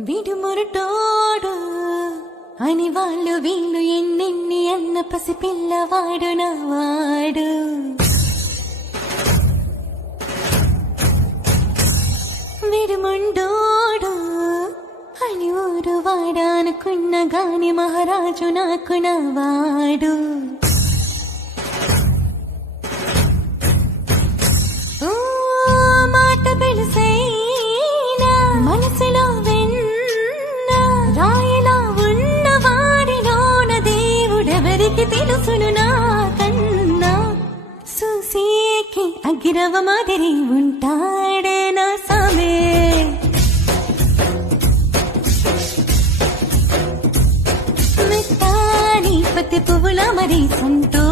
వీడు మొరటోడు అని వాళ్ళు వీళ్ళు ఎన్నెన్ని అన్న పసి పిల్లవాడు నావాడు. వీడు మొండోడు అని ఊరు వాడానుకున్న గాని మహారాజు నాకు నావాడు. మాట పెలుసైనా మనసులో రాయిలా ఉన్న వాడిలోన దేవుడెవరికి తెలుసును నాకన్నా. చూసేకి అగిరవ మాదిరి ఉంటాడే నా సామే. మెత్తాని పత్తి పువ్వుల మరి సంతో